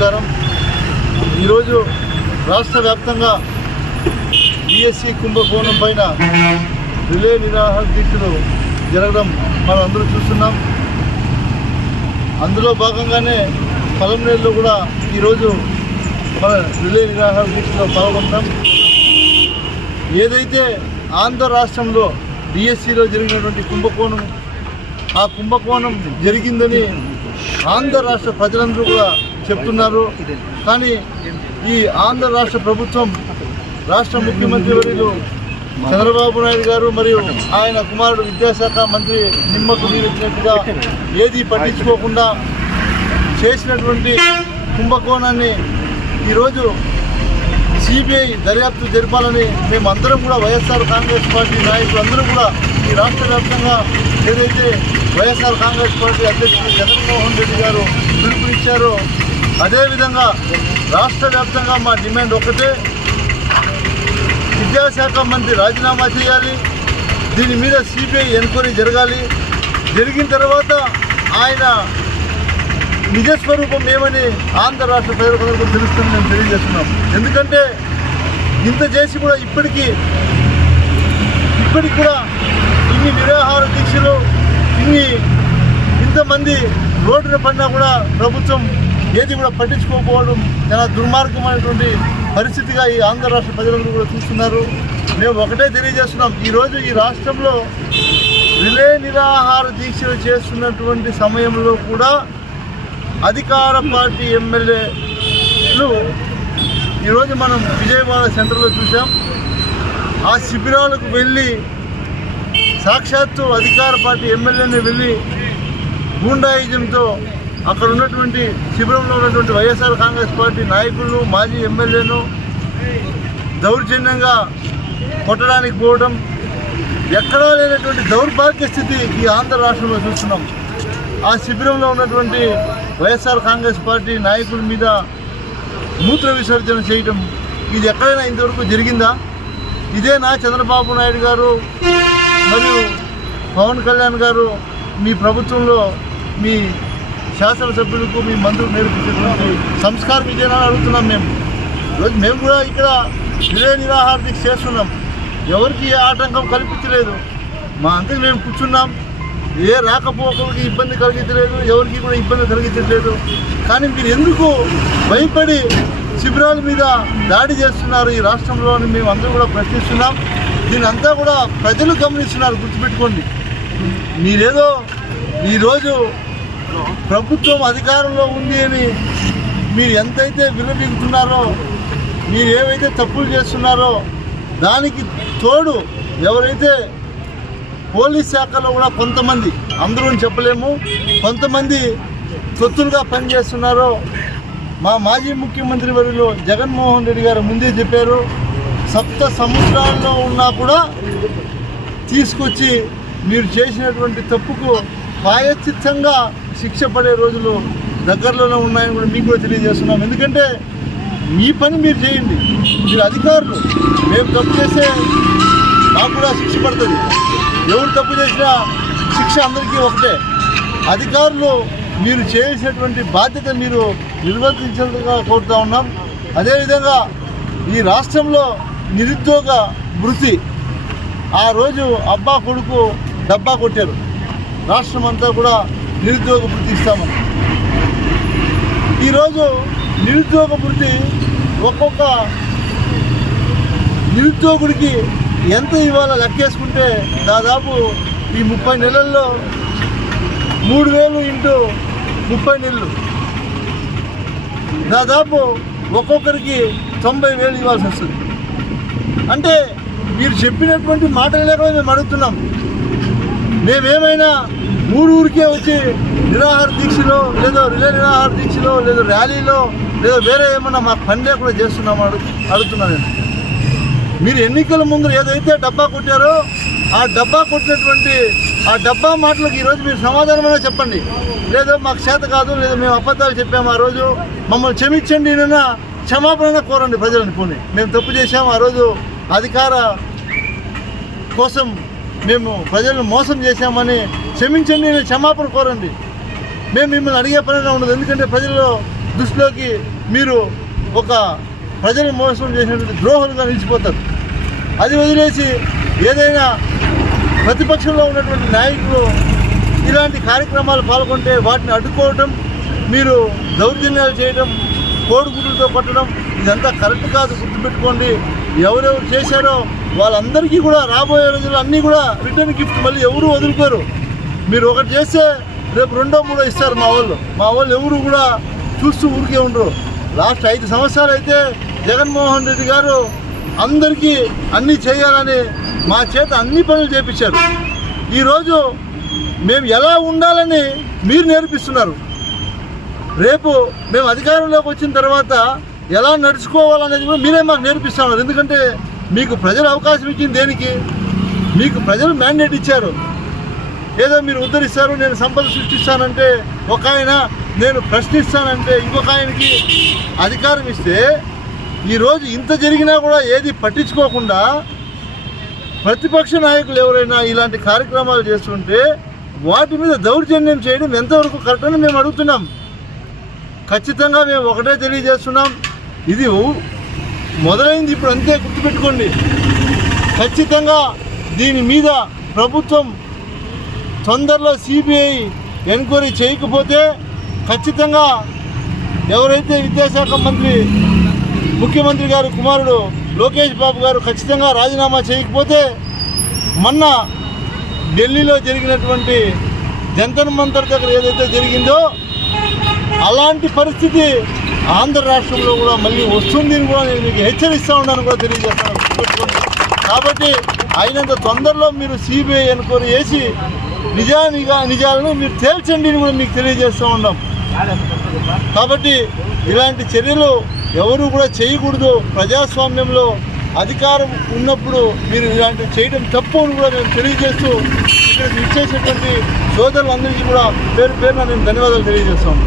నమస్కారం. ఈరోజు రాష్ట్ర వ్యాప్తంగా డిఎస్సి కుంభకోణం పైన రిలే నిరాహార దీక్షలు జరగడం మనం అందరూ చూస్తున్నాం. అందులో భాగంగానే పలమనేరులో కూడా ఈరోజు మన రిలే నిరాహార దీక్షలో పాల్గొంటాం. ఏదైతే ఆంధ్ర రాష్ట్రంలో డిఎస్సిలో జరిగినటువంటి కుంభకోణం, ఆ కుంభకోణం జరిగిందని ఆంధ్ర రాష్ట్ర ప్రజలందరూ కూడా చెప్తున్నారు. కానీ ఈ ఆంధ్ర రాష్ట్ర ప్రభుత్వం, రాష్ట్ర ముఖ్యమంత్రి వర్యులు చంద్రబాబు నాయుడు గారు మరియు ఆయన కుమారుడు విద్యాశాఖ మంత్రి నిమ్మకు నీరెత్తినట్టుగా ఏది పట్టించుకోకుండా చేసినటువంటి కుంభకోణాన్ని ఈరోజు సిబిఐ దర్యాప్తు జరపాలని మేమందరం కూడా వైఎస్ఆర్ కాంగ్రెస్ పార్టీ నాయకులు అందరూ కూడా ఈ రాష్ట్ర వ్యాప్తంగా ఏదైతే వైఎస్ఆర్ కాంగ్రెస్ పార్టీ అధ్యక్షుడు జగన్మోహన్ రెడ్డి గారు పిలుపునిచ్చారో అదేవిధంగా రాష్ట్ర వ్యాప్తంగా మా డిమాండ్ ఒకటే, విద్యాశాఖ మంత్రి రాజీనామా చేయాలి. దీని మీద సిబిఐ ఎంక్వైరీ జరగాలి. జరిగిన తర్వాత ఆయన నిజస్వరూపం ఏమని ఆంధ్ర రాష్ట్ర ప్రజలకు తెలుస్తుందని మేము తెలియజేస్తున్నాం. ఎందుకంటే ఇంత చేసి కూడా ఇప్పటికీ కూడా ఇన్ని నిరాహార దీక్షలు, ఇంతమంది రోడ్డున పడినా కూడా ప్రభుత్వం ఏది కూడా పట్టించుకోకపోవడం చాలా దుర్మార్గమైనటువంటి పరిస్థితిగా ఈ ఆంధ్ర రాష్ట్ర ప్రజలందరూ కూడా చూస్తున్నారు. మేము ఒకటే తెలియజేస్తున్నాం, ఈరోజు ఈ రాష్ట్రంలో రిలే నిరాహార దీక్షలు చేస్తున్నటువంటి సమయంలో కూడా అధికార పార్టీ ఎమ్మెల్యేలు ఈరోజు మనం విజయవాడ సెంటర్లో చూసాం. ఆ శిబిరాలకు వెళ్ళి సాక్షాత్తు అధికార పార్టీ ఎమ్మెల్యేని వెళ్ళి గూండాయిజంతో అక్కడ ఉన్నటువంటి శిబిరంలో ఉన్నటువంటి వైఎస్ఆర్ కాంగ్రెస్ పార్టీ నాయకులను, మాజీ ఎమ్మెల్యేను దౌర్జన్యంగా కొట్టడానికి పోవడం ఎక్కడా లేనటువంటి దౌర్భాగ్య స్థితి ఈ ఆంధ్ర రాష్ట్రంలో చూస్తున్నాం. ఆ శిబిరంలో ఉన్నటువంటి వైఎస్ఆర్ కాంగ్రెస్ పార్టీ నాయకుల మీద మూత్ర విసర్జన చేయడం ఇది ఎక్కడైనా ఇంతవరకు జరిగిందా? ఇదేనా చంద్రబాబు నాయుడు గారు మరియు పవన్ కళ్యాణ్ గారు మీ ప్రభుత్వంలో మీ శాసనసభ్యులకు, మీ మంత్రులు నేర్పించేటువంటి సంస్కారం ఇదేనా అడుగుతున్నాం. మేము కూడా ఇక్కడ రిలే నిరాహార దీక్ష చేస్తున్నాం. ఎవరికి ఏ ఆటంకం కల్పించలేదు. మా అంతకు మేము కూర్చున్నాం. ఏ రాకపోకలకి ఇబ్బంది కలిగించలేదు, ఎవరికి కూడా ఇబ్బంది కలిగించట్లేదు. కానీ మీరు ఎందుకు భయపడి శిబిరాల మీద దాడి చేస్తున్నారు ఈ రాష్ట్రంలో అని మేము అందరూ కూడా ప్రశ్నిస్తున్నాం. దీని అంతా కూడా ప్రజలు గమనిస్తున్నారు, గుర్తుపెట్టుకోండి. మీరేదో ఈరోజు ప్రభుత్వం అధికారంలో ఉంది అని మీరు ఎంతైతే విరమిస్తున్నారో, మీరు ఏవైతే తప్పులు చేస్తున్నారో దానికి తోడు ఎవరైతే పోలీస్ శాఖలో కూడా కొంతమంది, అందరూ చెప్పలేము, కొంతమంది తొత్తులుగా పనిచేస్తున్నారో మా మాజీ ముఖ్యమంత్రి వర్యులు జగన్మోహన్ రెడ్డి గారు ముందే చెప్పారు. 7 సముద్రాల్లో ఉన్నా కూడా తీసుకొచ్చి మీరు చేసినటువంటి తప్పుకు ప్రాయశ్చిత్తంగా శిక్ష పడే రోజులు దగ్గరలోనే ఉన్నాయని కూడా మీకు కూడా తెలియజేస్తున్నాం. ఎందుకంటే మీ పని మీరు చేయండి, మీరు అధికారులు. మేము తప్పు చేస్తే మాకు కూడా శిక్ష పడుతుంది. ఎవరు తప్పు చేసినా శిక్ష అందరికీ ఒకటే. అధికారులు మీరు చేసినటువంటి బాధ్యత మీరు నిర్వర్తించాలని కోరుతూ ఉన్నాం. అదేవిధంగా ఈ రాష్ట్రంలో నిరుద్యోగ భృతి ఆ రోజు అబ్బా కొడుకు డబ్బా కొట్టారు. రాష్ట్రం అంతా కూడా నిరుద్యోగ భృతి ఇస్తామని. ఈరోజు నిరుద్యోగ భృతి ఒక్కొక్క నిరుద్యోగుడికి ఎంత ఇవాళ లెక్కేసుకుంటే దాదాపు ఈ 30 నెలల్లో 3,000 ఇంటూ 30 నెలలు దాదాపు ఒక్కొక్కరికి 90,000 ఇవ్వాల్సి వస్తుంది. అంటే మీరు చెప్పినటువంటి మాటలు లేకుండా మేము అడుగుతున్నాం. మేమేమైనా ఊరికే వచ్చి నిరాహార దీక్షలో, లేదో రిలే నిరాహార దీక్షలో, లేదో ర్యాలీలో, లేదో వేరే ఏమన్నా మాకు పని లేకుండా చేస్తున్నాము అడుగుతున్నాను నేను. మీరు ఎన్నికల ముందు ఏదైతే డబ్బా కొట్టారో ఆ డబ్బా కొట్టినటువంటి ఆ డబ్బా మాటలకు ఈరోజు మీరు సమాధానమైనా చెప్పండి. లేదో మాకు చేత కాదు, లేదా మేము అబద్ధాలు చెప్పాము, ఆ రోజు మమ్మల్ని క్షమించండి, నిన్న క్షమాపణ కోరండి ప్రజలని. పోనీ మేము తప్పు చేశాము, ఆ రోజు అధికార కోసం మేము ప్రజలను మోసం చేశామని క్షమించండి, క్షమాపణ కోరండి. మేము మిమ్మల్ని అడిగే పనిగా ఉండదు. ఎందుకంటే ప్రజల్లో దృష్టిలోకి మీరు ఒక ప్రజలు మోసం చేసినటువంటి ద్రోహులుగా నిలిచిపోతారు. అది వదిలేసి ఏదైనా ప్రతిపక్షంలో ఉన్నటువంటి నాయకులు ఇలాంటి కార్యక్రమాలు పాల్గొంటే వాటిని అడ్డుకోవటం, మీరు దౌర్జన్యాలు చేయడం, కోడిగుడ్లతో కొట్టడం ఇదంతా కరెక్ట్ కాదు. గుర్తుపెట్టుకోండి. ఎవరెవరు చేశారో వాళ్ళందరికీ కూడా రాబోయే రోజుల్లో అన్నీ కూడా రిటర్న్ గిఫ్ట్ మళ్ళీ ఎవరు వదులుకోరు. మీరు ఒకటి చేస్తే రేపు రెండో మూడో ఇస్తారు మా వాళ్ళు ఎవరు కూడా చూస్తూ ఊరికే ఉండరు. లాస్ట్ 5 సంవత్సరాలు అయితే జగన్మోహన్ రెడ్డి గారు అందరికీ అన్నీ చేయాలని మా చేత అన్ని పనులు చేపించారు. ఈరోజు మేము ఎలా ఉండాలని మీరు నేర్పిస్తున్నారు. రేపు మేము అధికారంలోకి వచ్చిన తర్వాత ఎలా నడుచుకోవాలనేది కూడా మీరే మాకు నేర్పిస్తున్నారు. ఎందుకంటే మీకు ప్రజలు అవకాశం ఇచ్చింది దేనికి? మీకు ప్రజలు మ్యాండేట్ ఇచ్చారు. ఏదో మీరు ఉద్ధరిస్తారు, నేను సంపద సృష్టిస్తానంటే ఒక ఆయన, నేను ప్రశ్నిస్తానంటే ఇంకొక ఆయనకి అధికారం ఇస్తే ఈరోజు ఇంత జరిగినా కూడా ఏది పట్టించుకోకుండా ప్రతిపక్ష నాయకులు ఎవరైనా ఇలాంటి కార్యక్రమాలు చేస్తుంటే వాటి మీద దౌర్జన్యం చేయడం ఎంతవరకు కరెక్ట్ అని మేము అడుగుతున్నాం. ఖచ్చితంగా మేము ఒకటే తెలియజేస్తున్నాం, ఇది మొదలైంది ఇప్పుడు అంతే, గుర్తుపెట్టుకోండి. ఖచ్చితంగా దీని మీద ప్రభుత్వం తొందరలో సిబిఐ ఎంక్వైరీ చేయకపోతే ఖచ్చితంగా ఎవరైతే విద్యాశాఖ మంత్రి ముఖ్యమంత్రి గారు కుమారుడు లోకేష్ బాబు గారు ఖచ్చితంగా రాజీనామా చేయకపోతే మొన్న ఢిల్లీలో జరిగినటువంటి జంతర్ మంతర్ దగ్గర ఏదైతే జరిగిందో అలాంటి పరిస్థితి ఆంధ్ర రాష్ట్రంలో కూడా మళ్ళీ వస్తుందని కూడా నేను మీకు హెచ్చరిస్తూ ఉన్నాను కూడా తెలియజేస్తాను. కాబట్టి అయినంత తొందరలో మీరు సిబిఐ ఎంక్వైరీ చేసి నిజాలను మీరు తేల్చండి అని కూడా మీకు తెలియజేస్తూ ఉన్నాం. కాబట్టి ఇలాంటి చర్యలు ఎవరు కూడా చేయకూడదు. ప్రజాస్వామ్యంలో అధికారం ఉన్నప్పుడు మీరు ఇలాంటివి చేయడం తప్పు అని కూడా మేము తెలియజేస్తూ ఇక్కడ ఇచ్చేసేటువంటి సోదరులందరికీ కూడా పేరు పేరున నేను ధన్యవాదాలు తెలియజేస్తాను.